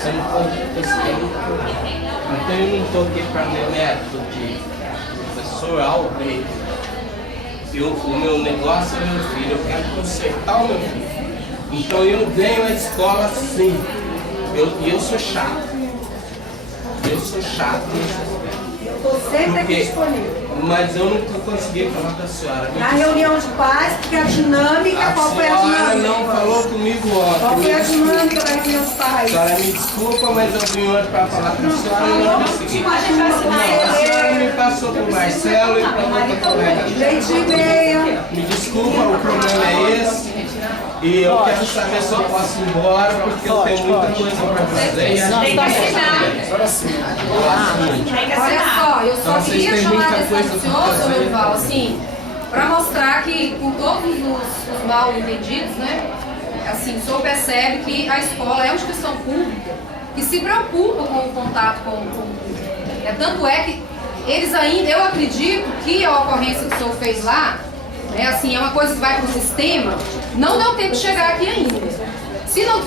Você não pode conseguir. Então eu não estou aqui para meu método de professor Albrecht. O meu negócio é meu filho, eu quero consertar o meu filho. Então eu venho à escola assim. Eu sou chato. Eu sou chato. Estou sempre aqui disponível. Mas eu não consegui falar com a senhora. Na reunião de pais, porque a dinâmica, qual foi a dinâmica? A senhora não falou comigo ontem. Qual foi a dinâmica da reunião de pais? A senhora me desculpa, mas eu vim hoje para falar com a senhora e não consegui. A senhora me passou para o Marcelo e para outra colega. Leite e meia. Me desculpa, o problema é esse. E eu quero saber se eu posso ir embora, porque eu tenho muita coisa para fazer. Tem que assinar. Olha só, eu só queria chamar a atenção do senhor, seu Lourival, assim, para mostrar que, com todos os mal entendidos, né, assim, o senhor percebe que a escola é uma instituição pública que se preocupa com o contato com o público. Tanto é que eles ainda, eu acredito que a ocorrência que o senhor fez lá, assim, é uma coisa que vai para o sistema, não deu tempo de chegar aqui ainda. Se o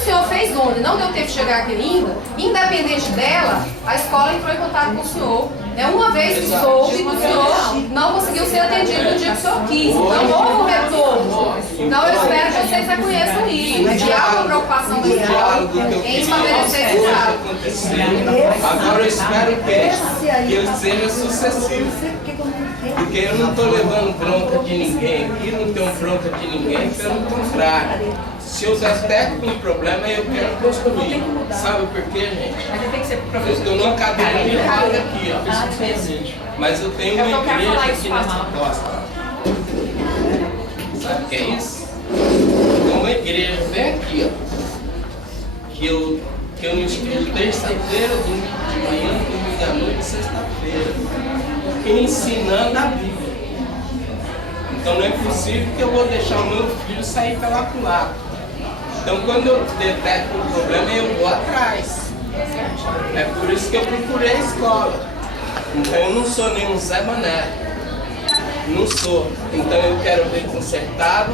senhor fez ontem, não deu tempo de chegar aqui ainda, independente dela, a escola entrou em contato com o senhor. Uma vez que soube que o senhor não conseguiu ser atendido no dia que o senhor quis. Então houve um retorno. Então eu espero que vocês reconheçam isso. Há uma preocupação da escola em estabelecer esse diálogo. Agora eu espero que ele seja sucessivo. Porque eu não estou levando bronca de ninguém aqui, não tenho bronca de ninguém, pelo contrário. Se eu detecto um problema, eu quero construir. Sabe por quê, gente? Eu estou numa cadeira de roda aqui, ó. Mas eu tenho uma igreja aqui nessa costa. Sabe o que é isso? Tem uma igreja bem aqui, ó. Que eu não estudo terça-feira, domingo de manhã, domingo à noite, sexta-feira. Ensinando a Bíblia. Então não é possível que eu vou deixar o meu filho sair pela culatra. Então quando eu detecto um problema, eu vou atrás. É por isso que eu procurei a escola. Então eu não sou nenhum Zé Mané. Não sou. Então eu quero ver consertado.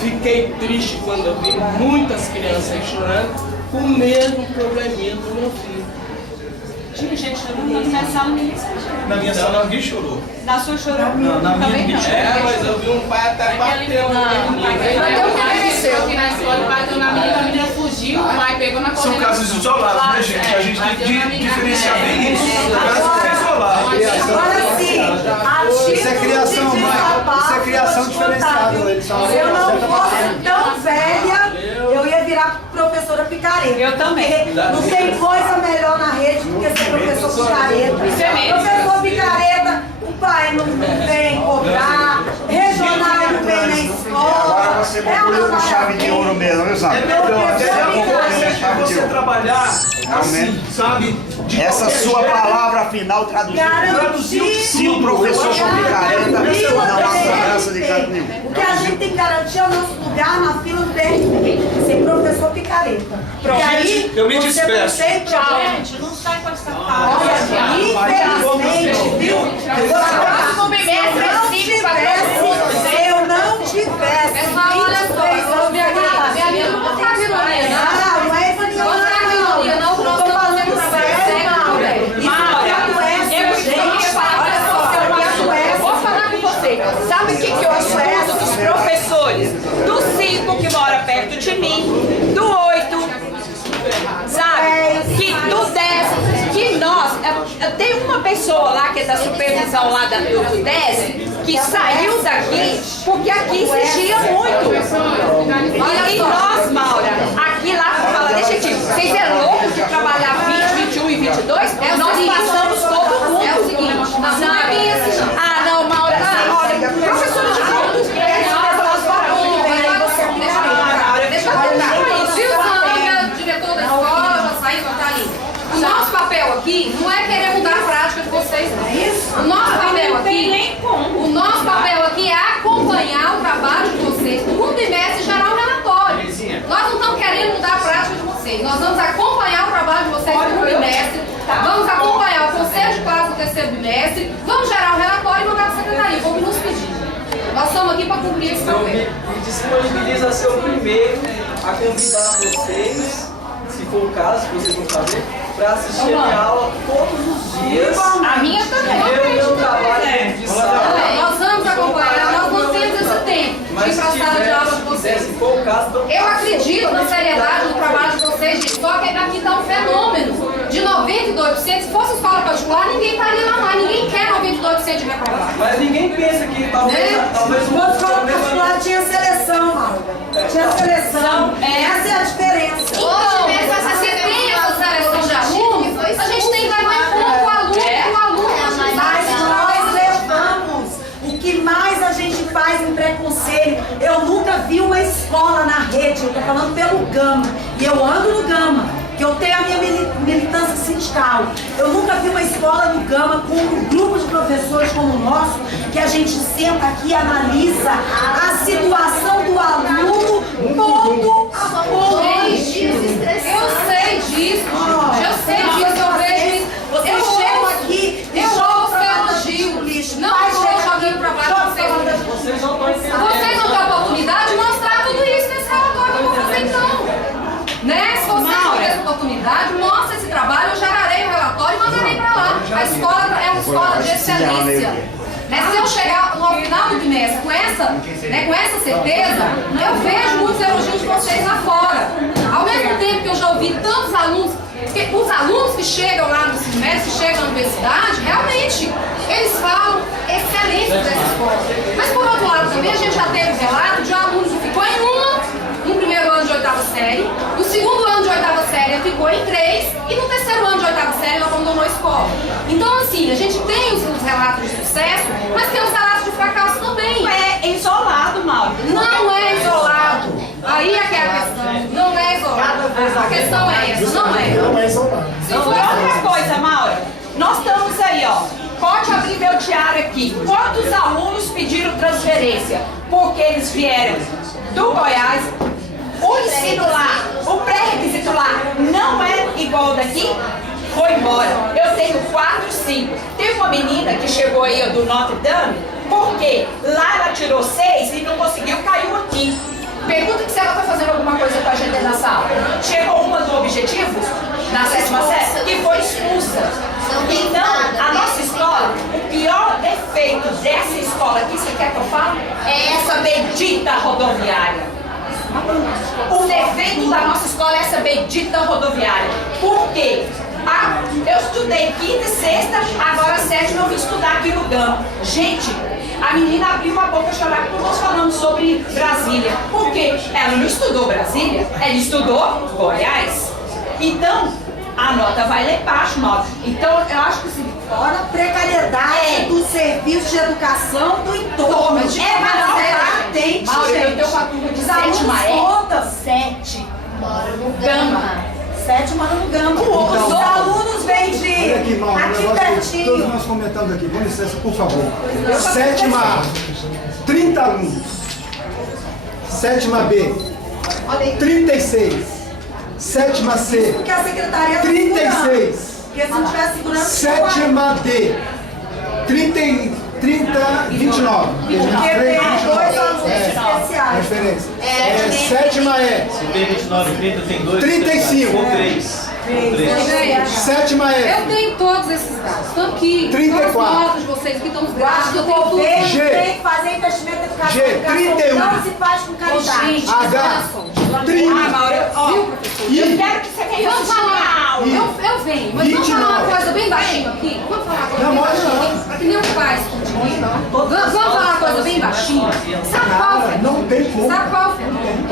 Fiquei triste quando eu vi muitas crianças aí chorando com o mesmo probleminha do meu filho. Tinha gente chorando na minha sala, ninguém chorou. Na minha sala ninguém chorou. Na sua chorou? Não, na minha ninguém chorou. Mas eu vi um pai até batendo no menino. Aqui na escola, o pai deu na menina, a menina fugiu, o pai pegou na São casos isolados, né, gente? A gente tem que diferenciar bem isso. Casos isolados. Agora sim, Isso é criação, mãe. Isso é criação diferenciada. Se eu não fosse tão velha, eu ia virar professora picareta. Eu também. Não tem coisa melhor na rede do que ser professor picareta. Isso é mesmo. Professor picareta, o pai não vem cobrar, regional não vem na escola. Agora você procura uma chave de ouro mesmo, viu, Sandro? É melhor você trabalhar assim, sabe? Essa sua palavra final traduziu. Se o professor for picareta, não há segurança de canto nenhum. O que a gente tem que garantir é o nosso lugar na fila do DRT, ser professor picareta. Porque aí, eu me você despeço. não tem problema. Gente, não sai com essa Olha, infelizmente, viu? Se eu não tivesse, Mas olha só, minha amiga não tá vindo ali, né? não é pra Não tá vindo ali, não, nós estamos fazendo trabalho sério. Vou falar com você. Sabe o que eu escuto dos professores? Do 5 que mora perto de mim, do 8, sabe? Que do 10, que nós. Tem uma pessoa lá que é da supervisão lá do 10 que saiu daqui porque aqui exigia muito. E nós, Maura, aqui lá fala, deixa eu te vocês é louco de trabalhar 20, 21 e 22? Nós passamos todo mundo. É o seguinte, não é bem assim, não. Ah, não, Maura, olha, professora de conta, Deixa eu contar. Viu, Sandra, diretor da escola, já saiu, tá ali. O nosso papel aqui não é querer mudar a prática de vocês, não. O nosso papel aqui, é acompanhar o trabalho de vocês no bimestre e gerar um relatório. Nós não estamos querendo mudar a prática de vocês. Nós vamos acompanhar o trabalho de vocês no bimestre, vamos acompanhar o conselho de classe do terceiro bimestre, vamos gerar um relatório e mandar para a secretaria, como nos pediram. Nós estamos aqui para cumprir esse papel. Me disponibiliza a ser o primeiro a convidar vocês, se for o caso, que vocês vão fazer, para assistir a minha aula todos os dias. A minha também. Ver o meu trabalho de sala. Nós vamos acompanhar, nós não temos esse tempo de ir para a sala de aula de vocês. Se for o caso, então... Eu acredito na seriedade do trabalho de vocês, gente, só que aqui está um fenômeno de 92%. Se fosse escola particular, ninguém estaria lá mais. Ninguém quer 92% de reprovar. Mas ninguém pensa que talvez Quando escola particular tinha seleção, Mauro. Tinha seleção. Essa é a diferença. Então, se você tem essa seleção de alunos, a gente tem que levar em conta o aluno. Mas nós levamos. O que mais a gente faz em preconceito? Eu nunca vi uma escola na rede, eu tô falando pelo Gama. E eu ando no Gama. Que eu tenho a minha militância sindical. Eu nunca vi uma escola no Gama com um grupo de professores como o nosso, que a gente senta aqui e analisa a situação do aluno ponto a ponto. Eu sei disso, eu vejo isso. Vocês chegam aqui e jogam pra elogio, lixo. Não estou jogando pra baixo de vocês. vocês não estão entendendo. Vocês não têm a oportunidade de mostrar tudo isso nesse relatório que eu vou fazer então. Né? Se vocês não têm essa oportunidade, mostra esse trabalho, eu gerarei o relatório e mandarei para lá. A escola é uma escola de excelência. Né? Se eu chegar no final do bimestre com essa certeza, eu vejo muitos elogios de vocês lá fora. Ao mesmo tempo que eu já ouvi tantos alunos, porque os alunos que chegam lá no semestre, que chegam na universidade, realmente, eles falam excelência dessa escola. Mas por outro lado também, a gente já teve relato de um aluno que ficou no primeiro ano de 8ª série, no segundo ano de 8ª série ele ficou em 3 e no terceiro ano de 8ª série ele abandonou a escola. Então assim, a gente tem os relatos de sucesso, mas tem os relatos de fracasso também. É isolado, Mauro. Não é isolado. Aí é que é a questão. Não é isolado. A questão é essa, não é. Não é isolado. Se for outra coisa, Mauro, nós estamos aí, ó. Pode abrir meu diário aqui. Quantos alunos pediram transferência? Porque eles vieram do Goiás. O ensino lá, o pré-requisito lá não é igual daqui, foi embora. Eu tenho 4, 5. Tem uma menina que chegou aí ó, do Notre Dame, porque lá ela tirou 6 e não conseguiu, caiu aqui. Pergunta se ela está fazendo alguma coisa com a gente na sala. Chegou uma do objetivo, na 7ª série, que foi expulsa. Então, a nossa escola, o pior defeito dessa escola aqui, você quer que eu fale? É essa bendita rodoviária. O defeito da nossa escola é essa bendita rodoviária. Por quê? Eu estudei 5ª e 6ª, agora 7ª eu vim estudar aqui no Gama. Gente, a menina abriu a boca a chorar quando nós falamos sobre Brasília. Por quê? Ela não estudou Brasília, ela estudou Goiás. Então, a nota vai lá embaixo, Mauro. Então, eu acho que assim, Fora a precariedade do serviço de educação do entorno. Atente, Mauro, eu tenho uma turma de 7ª. 7 mora no Gama. 7 mora no Gama. Os alunos vêm de Olha aqui, Mauro, um aqui negócio que pertinho. todos nós comentamos aqui. Com licença, por favor. 7ª A, 30 alunos. 7ª B, 36. 7ª C, Porque a secretaria tá 36. segurando. Porque se não tiver segurança, 7ª D, 29. porque tem 2 alunos especiais. Referência. 7ª E, 29, 30, tem 2. 35. Ou 3. Gente, 7ª eu F, tenho todos esses dados. Estão aqui. 34. Todas as notas de vocês aqui estão os Eu acho gráficos. que Eu o tenho tudo. governo G. tem que fazer investimento em educação. G, Educação 31. não se faz com Ô, caridade. gente, H, 30. Mauro, ó, viu, professor? eu quero que você venha Vamos falar. Eu venho, mas vamos falar uma 29. coisa bem baixinho aqui. Vamos falar uma coisa Não, bem pode não. baixinho. Pra que nem o pai escute. Vamos falar uma coisa bem baixinho. Sabe qual o fenômeno? Não tem como. Sabe qual o fenômeno?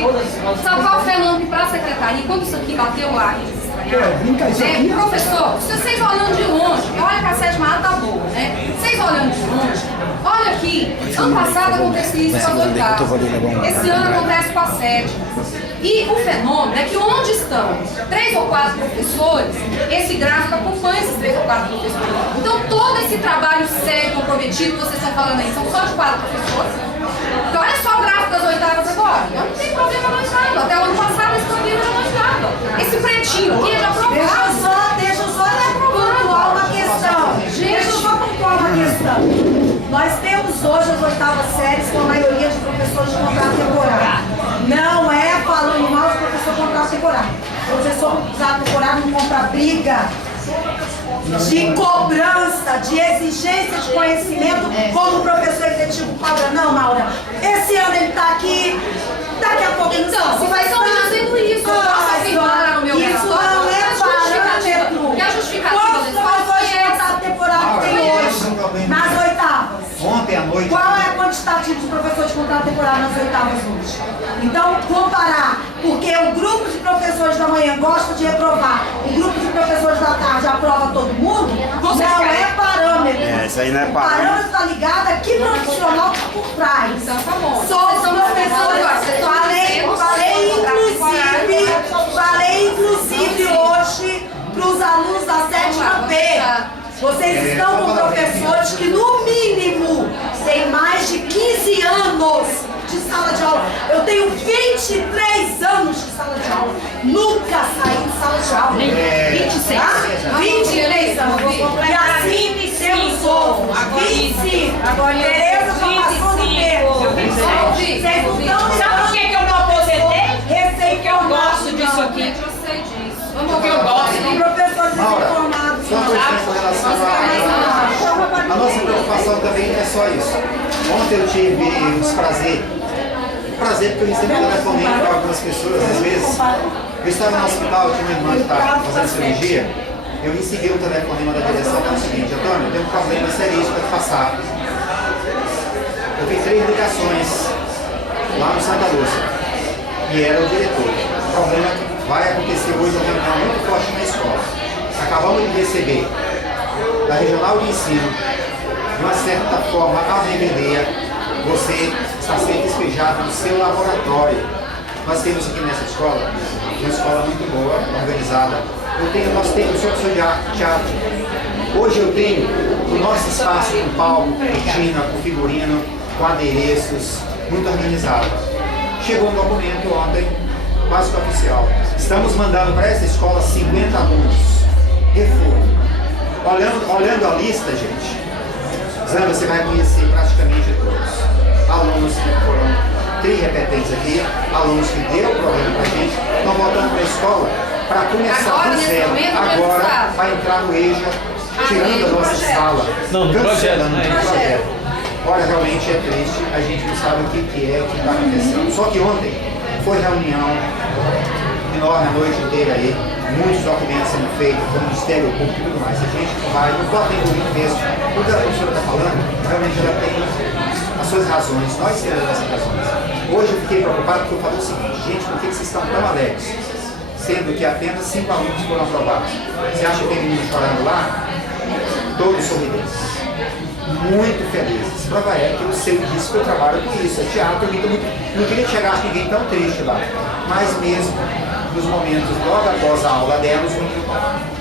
Sabe qual o fenômeno que para a secretaria, quando isso aqui bateu lá, eles estranharam? Brinca isso aqui. Professor, se vocês olhando de longe, olha que a 7ª A tá boa, né? Vocês olhando de longe, olha aqui, ano passado aconteceu isso com as 8ª. Esse ano acontece com a 7ª. E o fenômeno é que onde estão 3 ou 4 professores, esse gráfico acompanha esses 3 ou 4 professores. Então todo esse trabalho sério, comprometido que vocês estão falando aí, são só de 4 professores. Então olha só o gráfico das 8ª agora. Eu não tenho problema não estado. Até o ano passado eles estão vindo não estado. Esse pretinho aqui é de aprovado. Deixa eu só pontuar uma questão. Deixa eu só pontuar uma questão. Nós temos hoje as 8ª séries com a maioria de professores de contrato temporário. Não é falando mal de professor de contrato temporário. Professor contrato temporário não compra briga de cobrança, de exigência de conhecimento, como o professor efetivo cobra. Não, Maura, esse ano ele está aqui, daqui a pouco ele não Então, vocês estão fazendo isso. Eu posso afirmar no meu isso não é parâmetro. Que a justificativa Quantos desse passo professores de é essa? contrato temporário tem hoje, nas oitavas? Ontem à noite. Qual é a quantitativa de professores de contrato temporário nas oitavas hoje? Então, comparar, porque o grupo de professores da manhã gosta de reprovar, o grupo de professores da tarde aprova todo mundo, não é parâmetro. Isso aí não é O parâmetro. parâmetro está ligado a que profissional está por trás. Então tá bom. Sou professores, falei inclusive hoje para os alunos da 7ª B. Vocês estão com professores que no mínimo têm mais de 15 anos de sala de aula. Eu tenho 23 anos de sala de aula. Nunca saí de sala de aula. 26. Tá? 23 anos. E assim temos outros. 25. Agora, Tereza já passou do tempo. Vocês não estão. Sabe por que eu não aposentei? Porque eu gosto disso aqui. Eu sei disso. Porque eu gosto. Tem professores desinformados. Só uma coisa com relação a nossa preocupação também é só isso. Ontem eu tive os prazer porque eu recebi um telefonema de algumas pessoas, às vezes. Eu estava no hospital, tinha uma irmã que estava fazendo cirurgia. Eu recebi o telefonema da direção que é o seguinte: Antônio, eu tenho um problema seríssimo para te passar. Eu fiz 3 ligações lá no Santa Lúcia e era o diretor. O problema vai acontecer hoje uma reunião muito forte na escola. Acabamos de receber da Regional de Ensino, de uma certa forma, a revelia, você está sendo despejado do seu laboratório. Nós temos aqui nessa escola, uma escola muito boa, organizada. Nós temos o professor de teatro. Hoje eu tenho o nosso espaço com palco, cortina, com figurino, com adereços, muito organizado. Chegou um documento ontem, quase que oficial. Estamos mandando para essa escola 50 alunos. Reforço. Olhando a lista, gente, Zana, você vai conhecer praticamente todos. Alunos que foram tri-repetentes aqui, alunos que deu problema pra gente, estão voltando para a escola para começar Agora, do nesse zero. momento, Agora vai entrar no EJA, tirando a nossa sala. Não, no projeto, cancelando o projeto. Olha, realmente é triste, a gente não sabe o que é, o que está acontecendo. Só que ontem foi reunião enorme a noite inteira aí, muitos documentos sendo feitos, com o Ministério Público e tudo mais. A gente vai, não pode ter envolvido mesmo. Tudo que a professora está falando, realmente ela tem as suas razões, nós temos as nossas razões. Hoje eu fiquei preocupado porque eu falei o seguinte: gente, por que vocês estão tão alegres? Sendo que apenas 5 alunos foram aprovados. Você acha que tem menino chorando lá? Todos sorridentes. Muito felizes. Prova é que eu sei disso, que eu trabalho com isso. É teatro, eu não queria que chegasse ninguém tão triste lá. Mas mesmo nos momentos logo após a aula delas, muito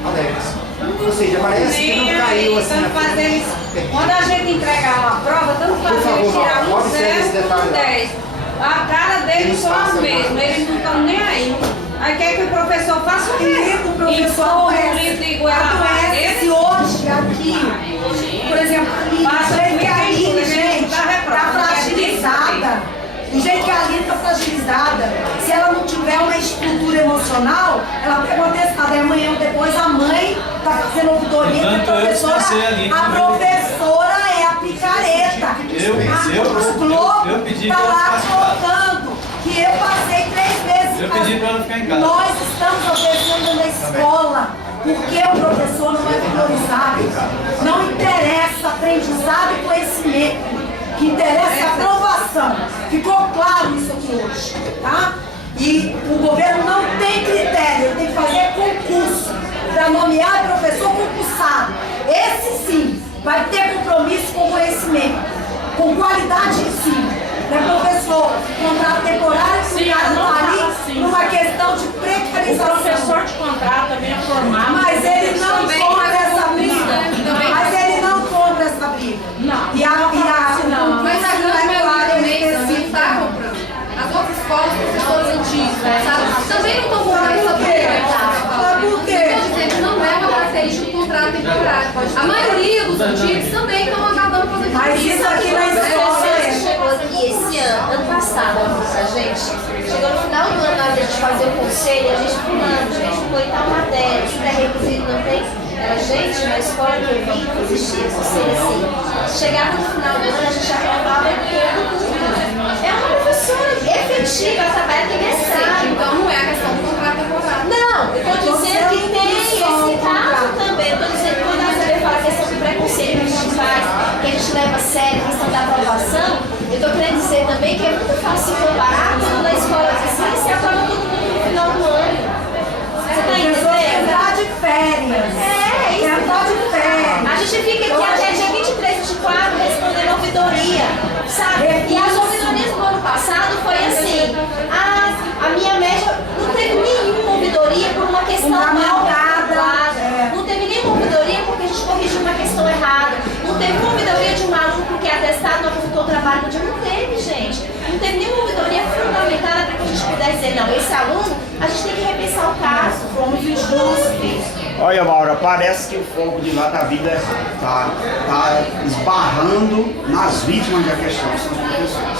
alegres. Ou seja, parece que não caiu assim na frente. Quando a gente entregar uma prova, tanto faz eles tirar um 0 ou 10. A cara deles são as mesmas, eles não estão nem aí. Aí quer que o professor faça o quê? O professor adoece hoje aqui. Por exemplo, a Aline, gente, está fragilizada. Do jeito que a Aline está fragilizada, se ela não tiver uma estrutura emocional, ela pega uma testada. E amanhã ou depois a mãe está fazendo ouvidoria, que a professora é a picareta. O Globo está lá colocando que eu passei 3 meses. Eu pedi para ela ficar em casa. Nós estamos oferecendo na escola, porque o professor não é valorizado. Não interessa aprendizado e conhecimento. O que interessa é a aprovação. Ficou claro isso aqui hoje, tá? E o governo não tem critério, ele tem que fazer concurso para nomear professor concursado. Esse sim vai ter compromisso com conhecimento, com qualidade de ensino. Não é professor, contrato temporário, que o cara está ali numa questão de precarização. O professor de contrato também é formado. Mas ele não compra essa briga. Mas ele não compra essa briga. Não. Mas a grande maioria também não está comprando. As outras escolas, professores antigos, sabe? Também não estão comprando essa briga. Por quê? Estou dizendo, não é uma característica do contrato temporário. A maioria dos antigos também estão acabando fazendo Mas isso aqui na escola chegou aqui esse ano passado, a gente chegou no final do ano, na hora de a gente fazer o conselho, a gente fulano, gente, foi tal matéria, se pré-requisito não tem. Era, gente, na escola que eu vi, não existia conselho assim. Chegava no final do ano, a gente aprovava tudo. É uma professora efetiva, ela trabalha que ninguém sabe. Então não é a questão do contrato temporário. Não, eu estou dizendo que tem esse caso também. Eu estou dizendo que quando a Isabel fala a questão do preconceito que a gente faz, que a gente leva a sério, a questão da aprovação, eu estou querendo dizer também que é muito fácil comparar quando na escola assim, você aprova todo mundo no final do ano. Você está entendendo? De férias. É, isso. De férias. A gente fica aqui até dia 23, 24 respondendo ouvidoria, sabe? E as ouvidorias do ano passado foi assim, a minha média não teve nenhuma ouvidoria por uma questão mal calculada. Não teve nenhuma ouvidoria porque a gente corrigiu uma questão errada. Não teve uma ouvidoria de um aluno porque atestado não apresentou o trabalho no dia. Não teve, gente. Não teve nenhuma ouvidoria fundamentada para que a gente pudesse dizer, não, esse aluno, a gente tem que repensar o caso. Fomos injustos. Olha, Maura, parece que o fogo de lá da vida está esbarrando nas vítimas da questão, são os professores.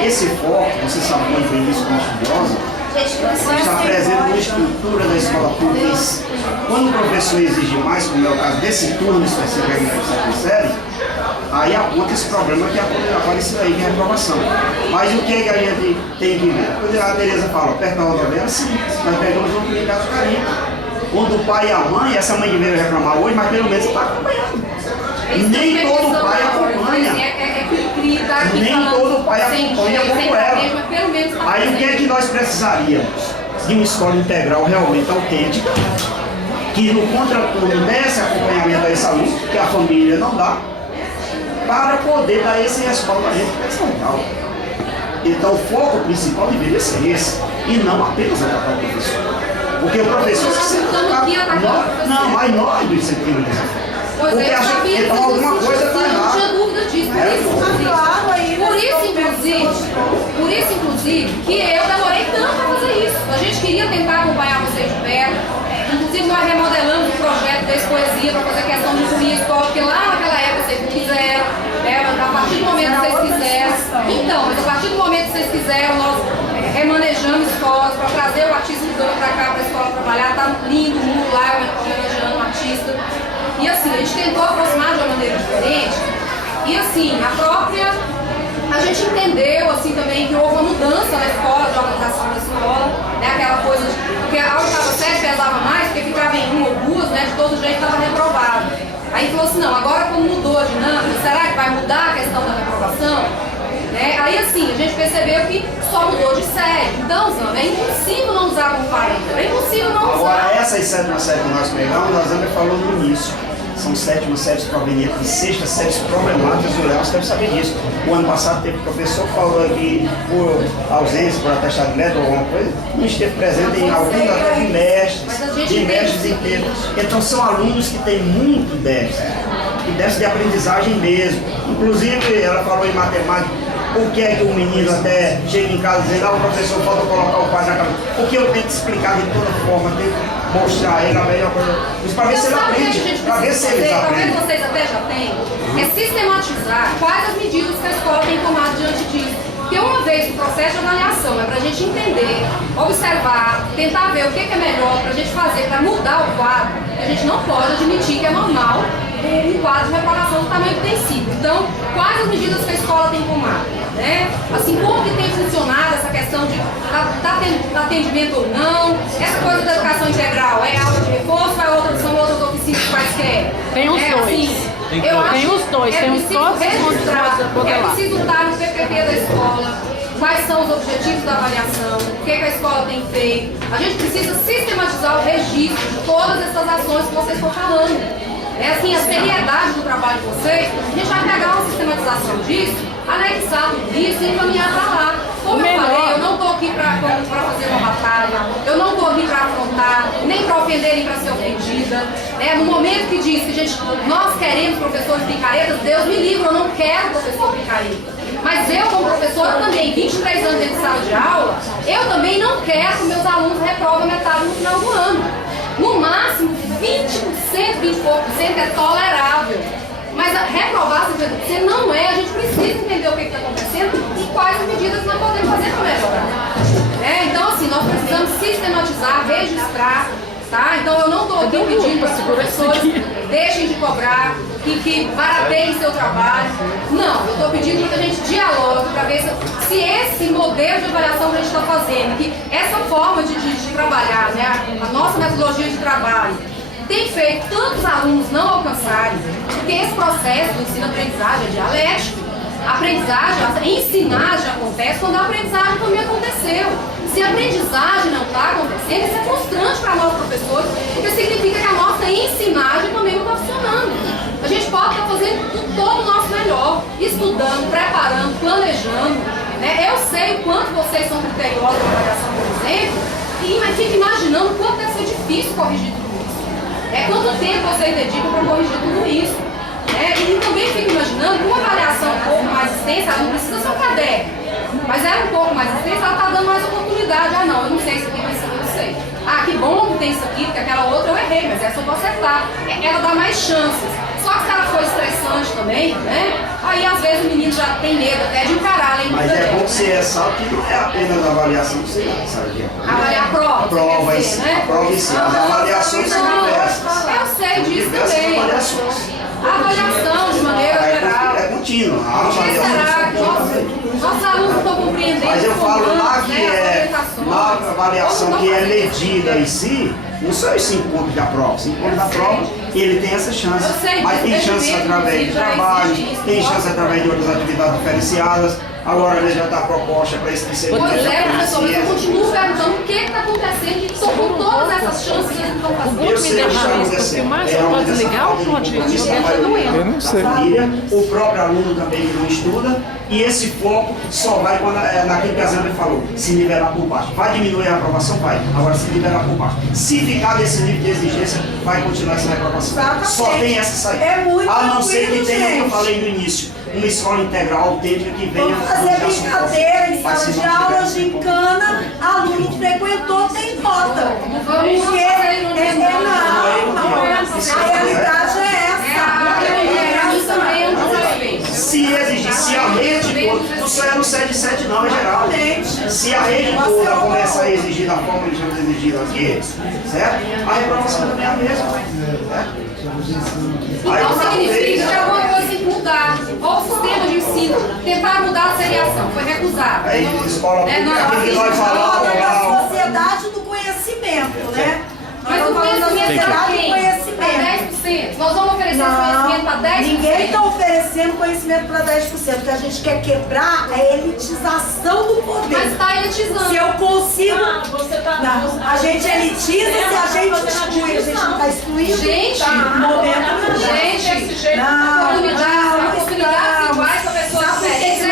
Esse foco, você sabe muito bem disso como estudiosa, está presente na estrutura da escola pública. Quando o professor exige mais, como é o caso desse turno específico da sétima série, aí aponta esse problema que apareceu aí, que é a reprovação. Mas o que a gente tem que ver? Quando a Tereza fala, perto da rodovia, sim, nós pegamos um comunicado de carinho. Quando o pai e a mãe, essa mãe que veio reclamar hoje, mas pelo menos está acompanhando. Nem todo pai acompanha. Nem todo pai acompanha como ela. Aí o que é que nós precisaríamos? De uma escola integral realmente autêntica, que no contraturno desse acompanhamento a esse aluno, que a família não dá, para poder dar esse respaldo para a gente que é central. Então o foco principal deveria ser esse, e não apenas atacar o professor. Porque o professor não, mas nós do incentivo dessa forma. Porque acha que então alguma coisa está errada. Não tinha dúvida disso. Por isso, inclusive, que eu demorei tanto para fazer isso. A gente queria tentar acompanhar vocês de perto. Inclusive, nós remodelamos o projeto da Poesia para fazer questão de unir a escola, porque lá naquela época vocês não quiseram. A partir do momento que vocês quiseram. Então, mas a partir do momento que vocês quiseram, nós remanejamos escolas para trazer o artista do dono para cá para a escola trabalhar. Tá lindo o mundo lá, homenageando o artista. E assim, a gente tentou aproximar de uma maneira diferente. E assim, a gente entendeu assim também que houve uma mudança na escola, de organização da escola, né? Aquela coisa de, porque a oitava série pesava mais, porque ficava em uma ou duas, né? De todo jeito estava reprovado. Aí falou assim, não, agora como mudou a dinâmica, será que vai mudar a questão da reprovação? Né? Aí assim, a gente percebeu que só mudou de série. Então, Zana, é impossível não usar como parâmetro, é impossível não usar. Agora, essas sétimas séries que nós pegamos, a Zana falou no início. São sétimas séries provenientes de sextas séries problemáticas, o Léo deve saber disso. O ano passado teve professor que falou que por ausência, por atestado de método ou alguma coisa, não esteve presente em alguns até bimestres inteiros. Então são alunos que têm muito déficit, e déficit de aprendizagem mesmo. Inclusive, ela falou em matemática, por que é que o menino até chega em casa dizendo, o professor falta colocar o pai na cabeça? Porque eu tenho que explicar de toda forma, tenho que mostrar a ele a melhor coisa. Isso para ver se ele aprende, para ver se eles aprendem. Talvez vocês até já tenham, é sistematizar quais as medidas que a escola tem tomado diante disso. Porque uma vez o processo de avaliação é para a gente entender, observar, tentar ver o que é melhor para a gente fazer para mudar o quadro, a gente não pode admitir que é normal um quadro de reprovação do tamanho que tem sido. Então, quais as medidas que a escola tem tomado? Né? Assim, como que tem funcionado essa questão de tá atendimento ou não? Essa coisa da educação integral é aula de reforço, são outras oficinas quaisquer? Tem os dois. Assim, tem os dois, tem os todos é preciso estar no PPP da escola, quais são os objetivos da avaliação, o que a escola tem feito. A gente precisa sistematizar o registro de todas essas ações que vocês estão falando. É assim, a seriedade do trabalho de vocês, a gente vai pegar uma sistematização disso, anexar tudo isso e encaminhar para lá. Como eu falei, eu não estou aqui para fazer uma batalha, eu não estou aqui para afrontar, nem para ofender, nem para ser ofendida. No momento que diz que nós queremos professores picaretas, Deus me livre, eu não quero professor picareta. Mas eu, como professora também, 23 anos dentro de sala de aula, eu também não quero que meus alunos reprovem metade no final do ano. No máximo, 20%, 20 e pouco por cento é tolerável. Mas reprovar 50% não é, a gente precisa entender o que está acontecendo e quais as medidas que nós podemos fazer para melhorar. Então, assim, nós precisamos sistematizar, registrar, tá? Então, eu não estou aqui pedindo para os professores deixem de cobrar, que barateiem seu trabalho. Não, eu estou pedindo para que a gente dialogue para ver se esse modelo de avaliação que a gente está fazendo, que essa forma de trabalhar, né, a nossa metodologia de trabalho, tem feito tantos alunos não alcançarem, porque esse processo do ensino-aprendizagem é dialético. A ensinagem acontece quando a aprendizagem também aconteceu. Se a aprendizagem não está acontecendo, isso é frustrante para nós professores, porque significa que a nossa ensinagem também não está funcionando. A gente pode estar fazendo todo o nosso melhor, estudando, preparando, planejando. Né? Eu sei o quanto vocês são criteriosos na avaliação, por exemplo, e fico imaginando o quanto deve ser difícil corrigir tudo isso. Quanto tempo vocês dedicam para corrigir tudo isso? E também fico imaginando que uma avaliação um pouco mais extensa, ela não precisa ser um caderno, mas ela um pouco mais extensa, ela está dando mais oportunidade. Ah não, eu não sei isso aqui, mas isso aqui eu sei. Ah, que bom que tem isso aqui, porque aquela outra eu errei, mas essa eu vou acertar. Ela dá mais chances. Só que se ela for estressante também, né? Aí às vezes o menino já tem medo até de encarar a leitura. Mas é bom que você ressalta que não é apenas a avaliação que você sabe? Avaliar a prova. A prova em si, né? a prova em si. As avaliações são diversas. Eu sei disso também. A avaliação de maneira geral. É contínua. Será que nossos alunos estão compreendendo? Mas eu falo lá que na avaliação que é medida em si, não são os 5 pontos da prova. 5 pontos da prova, ele tem essa chance. Mas tem chance através de trabalho, tem chance através de outras atividades diferenciadas. Agora ele já está proposta para esse terceiro Pois é, professor, eu continuo perguntando o que está acontecendo, que são com todas essas chances que eles estão fazendo. Eu sei o que está acontecendo. Pode ligar ou pode? Eu não sei. O próprio aluno também não estuda, e esse foco só vai quando, naquilo que a Zé falou, se nivelar por baixo. Vai diminuir a aprovação? Vai. Agora se nivelar por baixo. Se ficar nesse nível de exigência, vai continuar essa reprovação. Só tem essa saída. A não ser que tenha, como eu falei no início, uma escola integral autêntica que venha fazer brincadeira em sala de aula, gincana, aluno que frequentou tem cota. Porque a realidade é essa. Se exigir, se a rede toda, não só é no 7.7 não, é geral. Se a rede toda começa a exigir da forma que estamos exigindo aqui, certo? A reprovação também é a mesma. Então significa que alguma coisa tem que mudar. Ou o sistema de ensino tentar mudar a seriação, foi recusado. Aí escola pública que nós falamos a sociedade do conhecimento, né? Mas o conhecimento é 10%. Nós vamos oferecer conhecimento para 10%. Ninguém está oferecendo conhecimento para 10%. O que a gente quer quebrar é a elitização do poder. Mas está elitizando. Se eu consigo... Não, a gente elitiza se a gente exclui. A gente não está excluindo. Gente, oportunidades iguais para pessoas diferentes.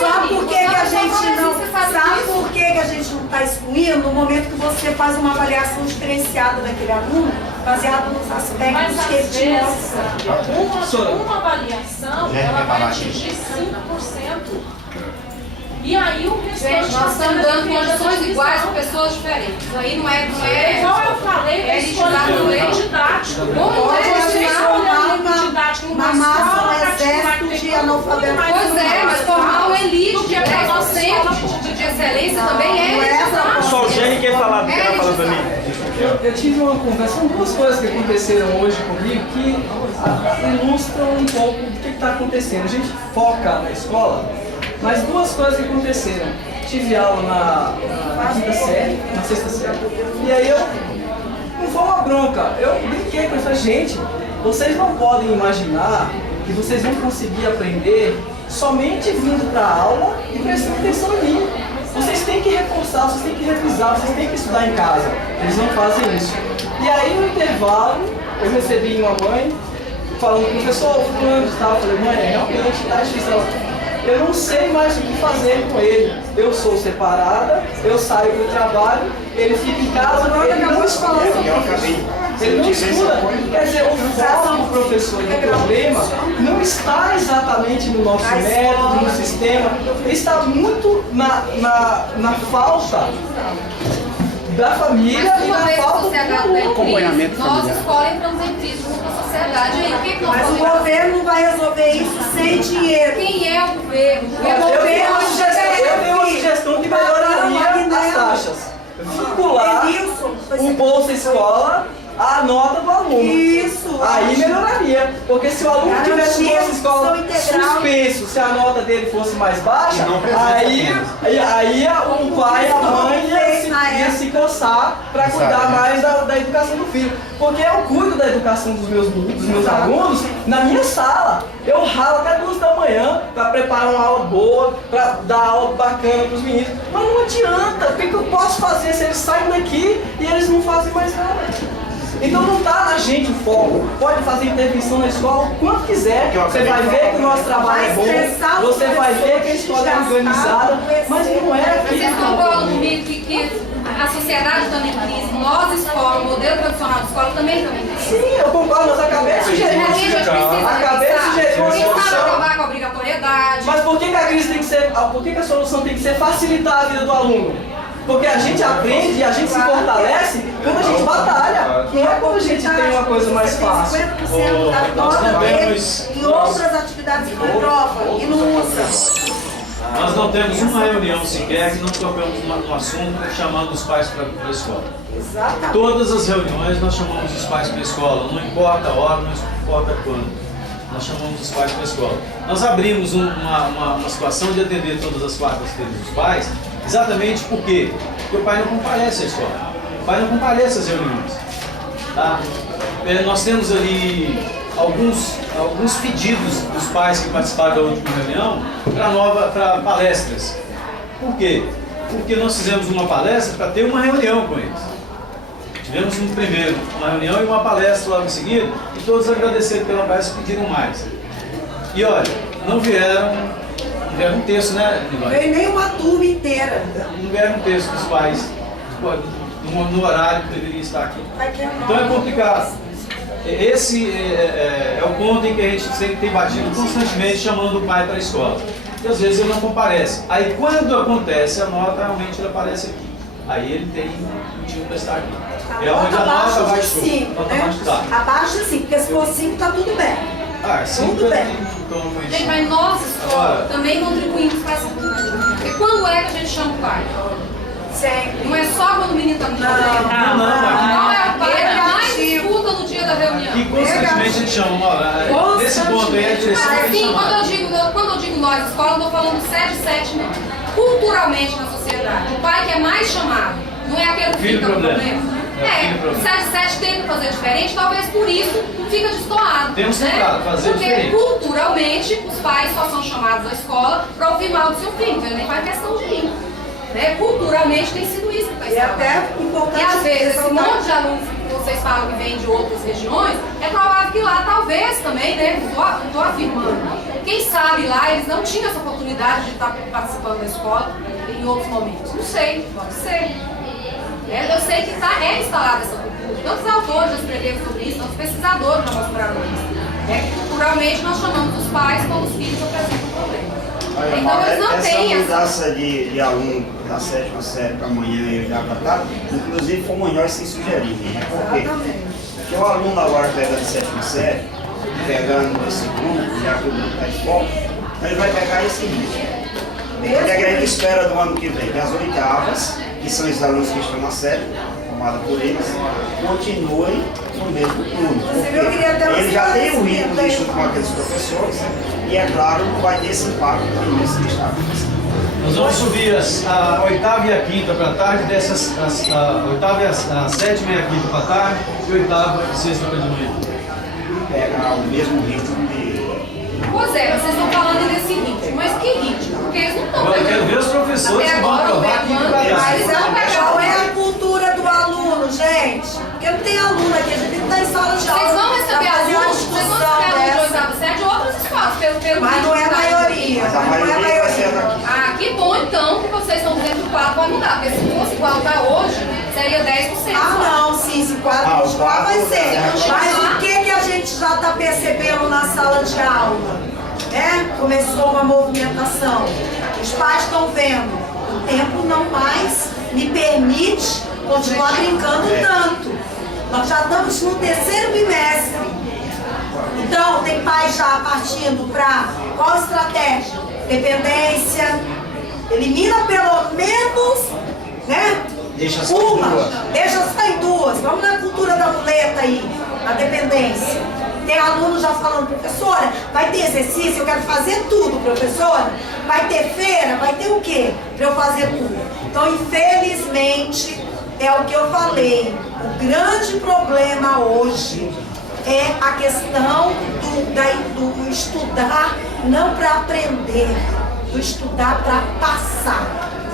Sabe por que a gente não... Sabe por que a gente não está excluindo? No momento que você faz uma avaliação diferenciada daquele aluno, baseado nos aspectos que ele tinha. Uma avaliação, ela vai atingir 5%. E aí o restante... Gente, nós estamos dando condições iguais para pessoas diferentes. Aí não é... Igual eu falei, é escolher didático. Como uma massa, um exército de analfabetos. Pois é, mas formar uma elite de 10% de excelência também é... Só o Gênio quer falar, quer falar pra mim. Eu tive uma conversa com duas coisas que aconteceram hoje comigo que ilustram um pouco do que está acontecendo. A gente foca na escola, mas duas coisas que aconteceram. Tive aula na quinta série, na sexta série, e aí não foi uma bronca. Eu brinquei com essa gente. Vocês não podem imaginar que vocês vão conseguir aprender somente vindo para a aula e prestando atenção em mim. Vocês têm que reforçar, vocês têm que revisar, vocês têm que estudar em casa. Eles não fazem isso. E aí no intervalo, eu recebi uma mãe falando, professor, fulano e tal. Eu falei, mãe, realmente está difícil. Eu não sei mais o que fazer com ele. Eu sou separada, eu saio do trabalho, ele fica em casa, ele não estuda. Ele não estuda. Quer dizer, o foco do professor do problema não está exatamente no nosso método, no sistema. Ele está muito na falta da família e na falta do acompanhamento familiar. Nós, escola, entramos em crise junto com a sociedade. Aí, o que nós Mas o governo não vai resolver isso sem dinheiro. Quem é o governo? Eu tenho uma sugestão que melhoraria a baixas, vincular o Bolsa Escola à nota do aluno. Isso. Aí melhoraria. Porque se o aluno tivesse Bolsa Escola suspenso, se a nota dele fosse mais baixa, aí o pai e a mãe ia se coçar para cuidar mais da educação do filho. Porque eu cuido da educação dos meus alunos na minha sala. Eu ralo até 2 da manhã para preparar uma aula boa, para dar aula bacana para os meninos. Mas não adianta. O que eu posso fazer se eles saem daqui e eles não fazem mais nada? Então não está na gente o foco. Pode fazer intervenção na escola o quanto quiser. Você vai ver que o nosso trabalho é bom. Você vai ver que a escola é organizada. Mas não é aqui. Vocês concordam comigo que a sociedade também em crise, nós escola, o modelo tradicional de escola também está em crise? Sim, eu concordo, mas acabei de sugerir uma solução. Acabar com a obrigatoriedade. Mas por que a crise tem que ser, por que a solução tem que ser facilitar a vida do aluno? Porque a gente aprende e a gente se fortalece quando a gente batalha. Não é quando a gente tem uma coisa mais fácil. 50% da nota dele em outras atividades que prova e não usa. Nós não temos uma reunião sequer que não tocamos no assunto chamando os pais para a escola. Exatamente. Todas as reuniões nós chamamos os pais para a escola, não importa a hora, não importa quando. Nós chamamos os pais para a escola. Nós abrimos uma situação de atender todas as quartas-feiras dos pais, exatamente porque o pai não comparece à escola. O pai não comparece às reuniões. Tá? Nós temos ali alguns pedidos dos pais que participaram da última reunião para palestras. Por quê? Porque nós fizemos uma palestra para ter uma reunião com eles. Tivemos primeiro uma reunião e uma palestra logo em seguida, e todos agradeceram pela palestra e pediram mais. E olha, não vieram um terço, né, Nilói? Veio nem uma turma inteira. Não vieram um terço dos pais no horário que deveria estar aqui. Então é complicado. Esse é o ponto em que a gente sempre tem batido constantemente chamando o pai para a escola. E às vezes ele não comparece. Aí quando acontece a nota, realmente ele aparece aqui. Aí ele tem motivo para estar aqui. É onde a nota vai 5, né? Abaixo de 5, porque se for 5 está tudo bem. Tudo bem. Gente, mas nós, escola, também contribuímos para essa cultura. Porque quando é que a gente chama o pai? Sempre. Não é só quando o menino está no problema. Não é o pai que mais escuta no dia da reunião. E constantemente a gente chama, nesse ponto aí a direção tem que Sim, chamar. quando eu digo nós, escola, eu estou falando 7 né? Culturalmente na sociedade. O pai que é mais chamado, não é aquele que fica no problema. 7 tem que fazer diferente, talvez por isso fica destoado. Temos que fazer porque diferente. Culturalmente os pais só são chamados à escola para ouvir mal do seu filho, então ele nem faz questão de ir. Né? Culturalmente tem sido isso que está instalado. E até importante. E às vezes esse monte de alunos que vocês falam que vêm de outras regiões, é provável que lá talvez também, né? Não estou afirmando. Quem sabe lá eles não tinham essa oportunidade de estar participando da escola em outros momentos. Não sei, pode ser. Eu sei que é instalada essa cultura. Tantos autores já escreveram sobre isso, tantos pesquisadores já mostraram isso. Culturalmente nós chamamos os pais quando os filhos apresentam problema. Então eles não têm essa mudança de aluno da 7ª série para amanhã e já para tarde, inclusive fomos nós sem sugerir. Por quê? Porque o aluno agora pegando a 7ª série, pegando esse grupo, já que o grupo está em foco, então ele vai pegar esse ritmo. Porque a gente espera do ano que vem que as 8ª, que são os alunos que estão na série, formada por eles, continuem no mesmo turno. Ele já tem o ritmo de estudo com aqueles professores e, é claro, vai ter esse impacto nesse estado. Nós vamos subir a 8ª e a 5ª para a tarde, a 8ª e a 7ª e a 5ª para a tarde, e 8ª e 6ª para de manhã. Pega o mesmo ritmo de... Pois é, vocês estão falando desse ritmo, mas que ritmo? Porque eles não estão Eu quero ver os professores que vão provar aqui Mas qual é a cultura do aluno, gente? Porque não tem aluno aqui, a gente não está em sala de aula. Vocês vão receber alunos, de 8ª série de outras escolas, mas não é a maioria. Mas a maioria vai ser daqui. Ah, que bom então que vocês estão dizendo que o quadro vai mudar, porque se fosse igual está hoje, seria 10%. Ah, não, sim, se o quadro continuar vai ser. Mas o que a gente já está percebendo na sala de aula? Começou uma movimentação. Os pais estão vendo, o tempo não mais me permite continuar brincando tanto. Nós já estamos no 3º bimestre. Então, tem pais já partindo para qual estratégia? Dependência, elimina pelo menos, Deixa só em Uma, duas. deixa só em duas. Vamos na cultura da muleta aí, na dependência. Tem aluno já falando, professora, vai ter exercício, eu quero fazer tudo, professora. Vai ter feira, vai ter o quê para eu fazer tudo? Então, infelizmente, é o que eu falei. O grande problema hoje é a questão do estudar não para aprender, do estudar para passar.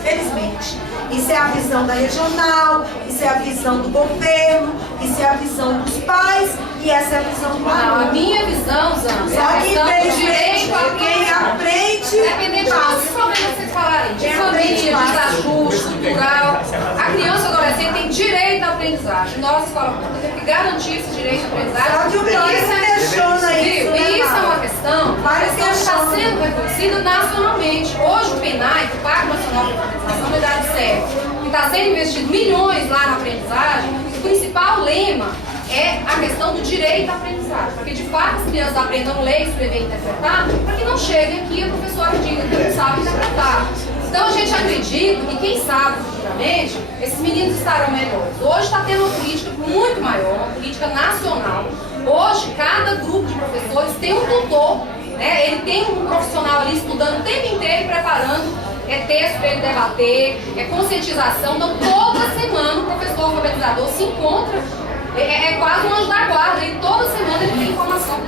Infelizmente. Isso é a visão da regional, isso é a visão do governo, isso é a visão dos pais e essa é a visão do aluno. A minha visão, Zana, só que infelizmente quem aprende, independente de todos os problemas que vocês falarem, de família, de desajuste cultural, a criança e adolescente tem direito à aprendizagem. Nós, escola pública, temos que garantir esse direito à aprendizagem. Só que o país questiona isso, e isso é uma questão que está sendo reconhecida nacionalmente. Hoje o PNAE, o Pacto Nacional de Alfabetização da Idade Certa, que está sendo investido milhões lá na aprendizagem, o principal lema é a questão do direito à aprendizagem, para que de fato as crianças aprendam a ler, escrever e interpretar, para que não cheguem aqui e a professora diga que não sabe interpretar. Então a gente acredita que quem sabe futuramente, esses meninos estarão melhores. Hoje está tendo uma política muito maior, uma política nacional. Hoje cada grupo de professores tem um tutor, né? Ele tem um profissional ali estudando o tempo inteiro e preparando texto para ele debater, conscientização. Então toda semana o professor alfabetizador se encontra, é quase um anjo da guarda, e toda semana ele tem informação.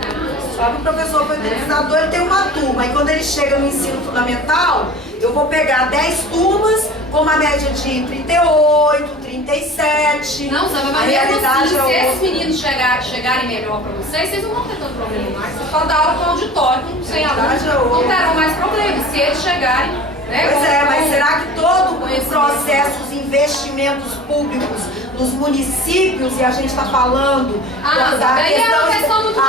Sabe, o professor alfabetizador, ele tem uma turma, e quando ele chega no ensino fundamental, eu vou pegar 10 turmas com uma média de 38, 37. Não, sabe, mas mesmo assim, se esses meninos chegarem melhor para vocês não vão ter tanto problema mais. Vocês podem dar aula com auditório, sem alunos, não terão mais problemas. Se eles chegarem, né? Pois é, mas será que todo o processo, os investimentos públicos nos municípios, e a gente está falando da questão do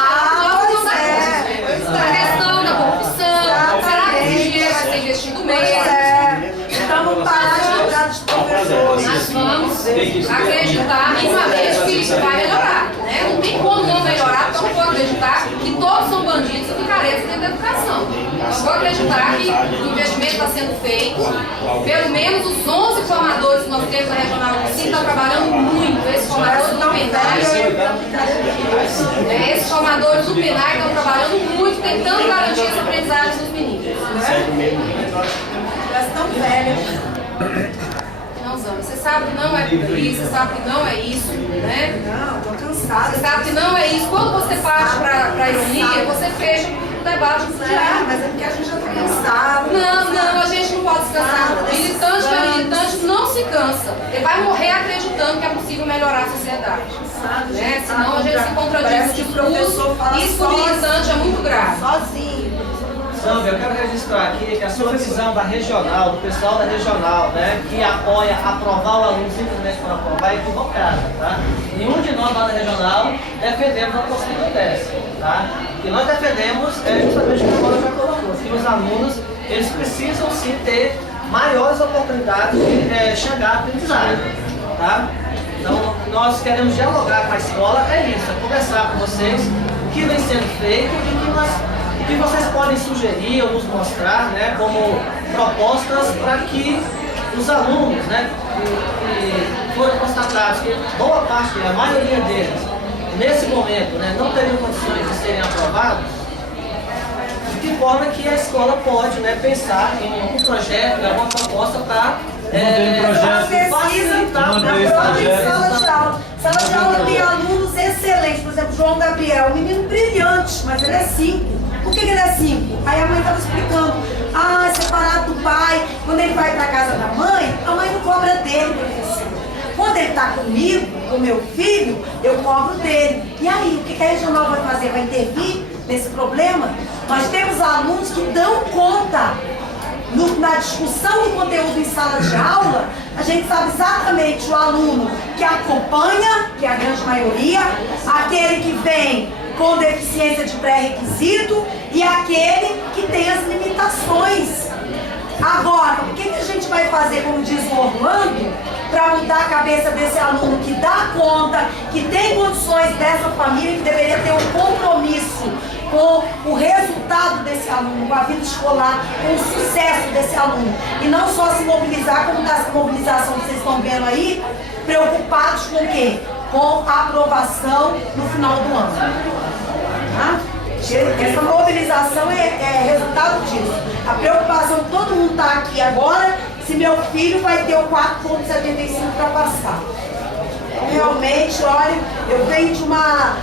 a questão da corrupção, será que esse dinheiro vai ser investido mesmo? Então vamos parar de lembrar dos professores. Nós vamos acreditar minimamente que isso vai melhorar, né? Não tem como não melhorar, porque eu não vou acreditar que todos são bandidos e picaretas dentro da educação. Eu vou acreditar que o investimento está sendo feito. Pelo menos os 11 formadores que nós temos na Regional do Ensino estão trabalhando muito. Esses formadores do PNAE, estão trabalhando muito, tentando garantir essa aprendizagem dos meninos. Elas estão velhas. Não, Zana, você sabe que não é por isso, você sabe que não é isso, né? Não, estou cansada. Você sabe que não é isso. Quando você parte para a ironia, você fecha o debate do diário. Mas é porque a gente já está cansado. Não, a gente não pode se cansar. Militante que é militante não se cansa. Ele vai morrer acreditando que é possível melhorar a sociedade. Né? Senão a gente se contradiz o discurso. Isso para o militante é muito grave. Sozinho. Sandra, eu quero registrar aqui que a sua visão da regional, do pessoal da regional, né, que apoia aprovar o aluno simplesmente por aprovar, é equivocada, tá? Nenhum de nós lá da regional defendemos a postura dessa, tá? O que nós defendemos é justamente o que o Paulo já colocou, que os alunos, eles precisam sim ter maiores oportunidades de chegar à aprendizagem, tá? Então, nós queremos dialogar com a escola, é isso, é conversar com vocês o que vem sendo feito e o que vocês podem sugerir ou nos mostrar, né, como propostas para que os alunos, né, que foram constatados que boa parte, a maioria deles, nesse momento, né, não teriam condições de serem aprovados, de forma que a escola pode, né, pensar em um projeto, em alguma proposta para facilitar sala de aula. Sala de aula tem alunos excelentes, por exemplo, João Gabriel, um menino brilhante, mas ele é 5. Por que ele é 5? Aí a mãe estava explicando. É separado do pai. Quando ele vai para a casa da mãe, a mãe não cobra dele, professor. Quando ele está comigo, com o meu filho, eu cobro dele. E aí, o que a regional vai fazer? Vai intervir nesse problema? Nós temos alunos que dão conta. Na discussão do conteúdo em sala de aula, a gente sabe exatamente o aluno que acompanha, que é a grande maioria, aquele que vem com deficiência de pré-requisito e aquele que tem as limitações. Agora, o que a gente vai fazer, como diz o Orlando, para mudar a cabeça desse aluno que dá conta, que tem condições dessa família, que deveria ter um compromisso com o resultado resultado desse aluno, com a vida escolar, com o sucesso desse aluno. E não só se mobilizar, como está essa mobilização que vocês estão vendo aí, preocupados com o quê? Com a aprovação no final do ano. Tá? Essa mobilização é resultado disso. A preocupação que todo mundo está aqui agora, se meu filho vai ter o 4,75 para passar. Então, realmente, olha, eu venho de uma